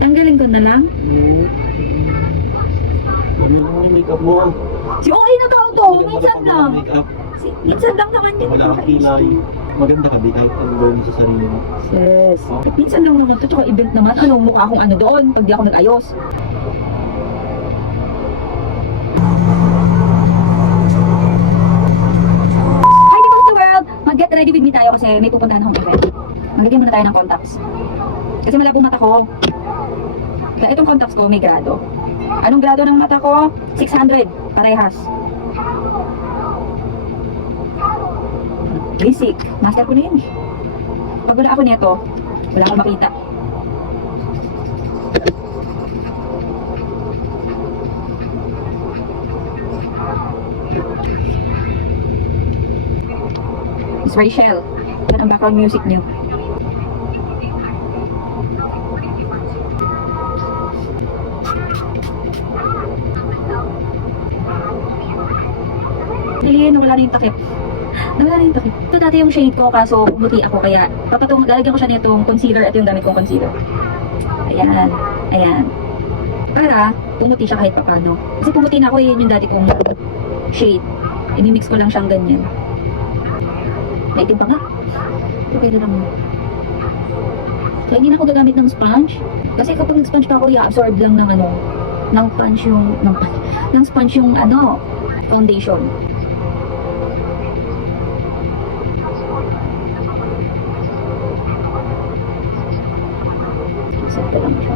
Tanggalin ko na lang. Ano naman yung makeup mo? Si okay na tao to. Minsan lang. Makeup. Minsan lang naman yun. Wala kang kilay. Maganda ka, di kahit ano gawin mo sa sarili mo. Yes. Minsan lang naman to. Tsaka event naman. Anong mukha akong ano doon pag di ako nag-ayos. Hi people of the world! Mag-get ready with me tayo kasi may pupuntahan akong event. Maglagyan muna tayo ng contacts. Kasi malabo mata ko. Kaya itong contacts ko may grado. Anong grado ng mata ko? 600. Parehas. Basic. Master ko na yan eh. Pag wala ako nito, wala akong makita. Miss Rachel, yan ang background music niyo. Dali, nawala na yung takip. Nawala na yung takip. Ito dati yung shade ko, kaso buti ako, kaya lalagyan ko siya nitong concealer. Ito yung gamit kong concealer. Ayan. Ayan. Para pumuti siya kahit papano. Kasi pumuti na ako, yun yung dati kong shade. I-mix ko lang siyang ganyan. Naitim pa nga. Okay na naman. Kaya hindi na ako gagamit ng sponge. Kasi kapag nag-sponge pa ako, i-absorb lang ng ano, ng sponge yung ano, foundation. Set ko lang siya.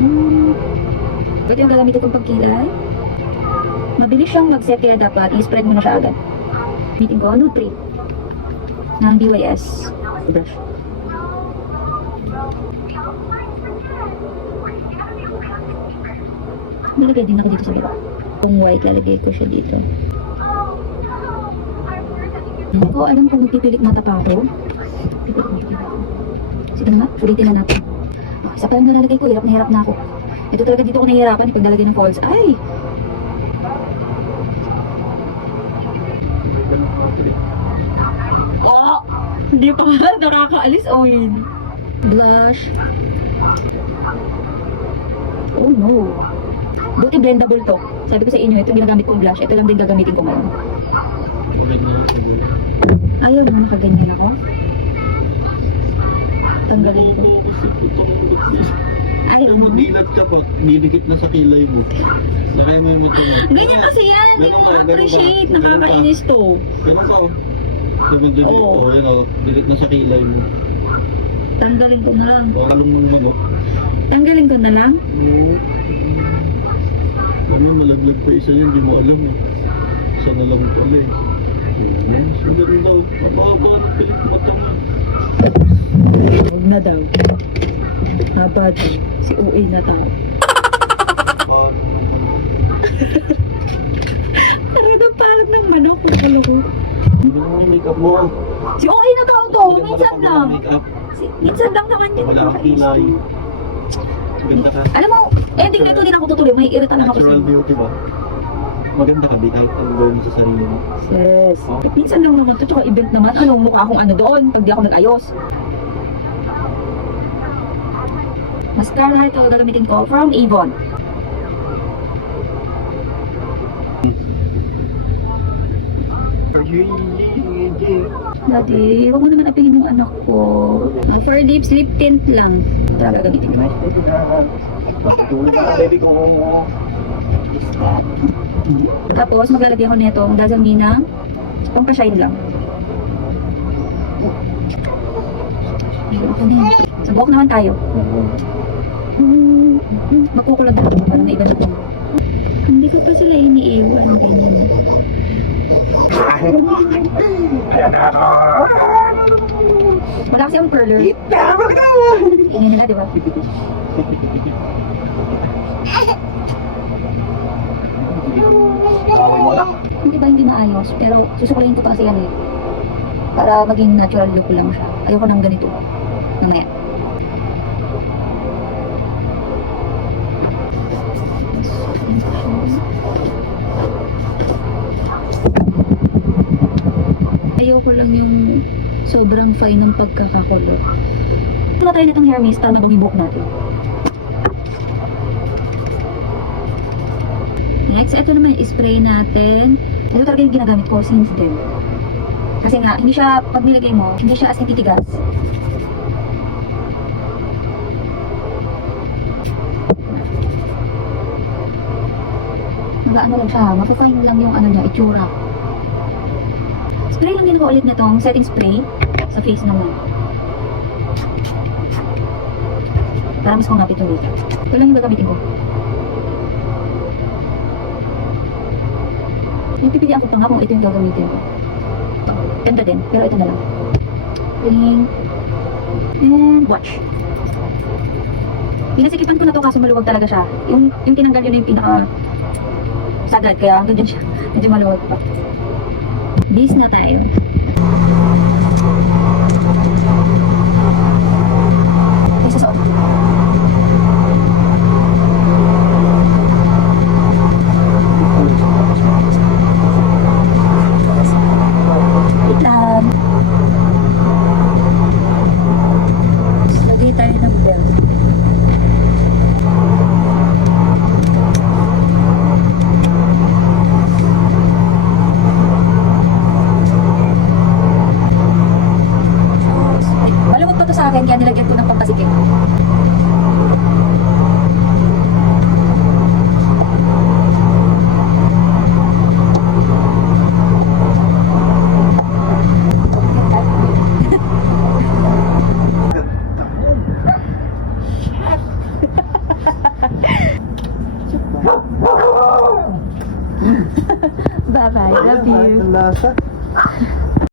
Pwede yung gagamitin kong pagkilay. Mabilis siyang mag-set kaya dapat i-spread mo na siya agad. Meeting ko, Nude Pre ng DYS brush. Nalagay din ako dito sa baba. Kung white, lalagay ko siya dito. Ako, alam kung magpipilik mata pa ako. Sige na, ulitin na natin. Isa pa lang nalalagay ko, hirap na ako. Ito talaga dito ako nahihirapan pag nalagay ng falls. Ay! Oh! Hindi pa nga nakakaalis. Oh, yun. Blush. Oh no. Buti blendable to. Sabi ko sa inyo, ito ginagamit kong blush. Ito lang din gagamitin ko ngayon. Ayaw mo nakaganyan ako? Tanggalin ko. Ayaw mo. Dilat ka pa, didikit na sa kilay mo. Nakaya mo yung mata mo. Ganyan kasi yan. Hindi mo appreciate. Nakakainis to. Ganun ka. Sabi doon, Oo. yun o, dikit na sa kilay mo. Tanggalin ko na lang. O, kalong mong mago. Tanggalin ko na lang. Mama, malaglag pa isa yun, di mo alam eh. Isa na lang pala eh. Ayan, so ganun daw. Mababa ng pilit mata mo. Huwag na daw. Haba daw. Si OA na tao. Talagang parang ng manok. Kukulo ko. Hindi mo yung makeup mo. Si OA na tao to. Minsan lang. Minsan lang naman yun. Wala kang kilay. Maganda ka. Alam mo, ending na ito din ako tutuloy. May irita lang ako Natural sa'yo. beauty ba? Maganda ka, di kahit ano gawin mo sa sarili mo. Yes. Minsan lang naman ito. Tsaka event naman. Anong mukha akong ano doon pag di ako nag-ayos. Mascara ito gagamitin ko from Avon. Daddy, huwag mo naman apingin yung anak ko. For lips, lip tint lang. Ito gagamitin ko. Tapos maglalagay ako nito ang Dasani ng pangka-shine lang. Ayun ako na yun. Sa buhok naman tayo. Makukulad na. Parang may iba na po. Hindi ko pa sila iniiwan. Ganyan. Wala kasi ang curler. Tingnan nila, di ba? Hindi ba hindi maayos? Pero susuklayin ko pa kasi yan eh. Para maging natural look lang siya. Ayoko nang ganito. Mamaya. Ayoko lang yung sobrang fine ng pagkakakulot. Ano tayo nitong hair mist para madumi buhok natin? Next, ito naman yung spray natin. Ito talaga yung ginagamit ko since then. Kasi nga, hindi siya, pag nilagay mo, hindi siya as in titigas. Ano lang siya, mapafine lang yung ano niya, itsura. Spray lang din ako ulit na tong setting spray sa face naman. Para mas kumapit yung makeup. Ito lang yung gagamitin ko. Yung pipilian ko pa nga kung ito yung gagamitin ko. Ito. Ganda din, pero ito na lang. Ring. And watch. Pinasikipan ko na to kaso maluwag talaga siya. Yung tinanggal yun na yung pinaka sagad, kaya hanggang dyan siya. Medyo maluwag pa. Bis na tayo. Ay, sa suot. Wait lang. Lagay tayo ng belt. Maluwag pa to sa akin, kaya nilagyan ko ng pampasikip. Bye-bye, love you. Ang lasa.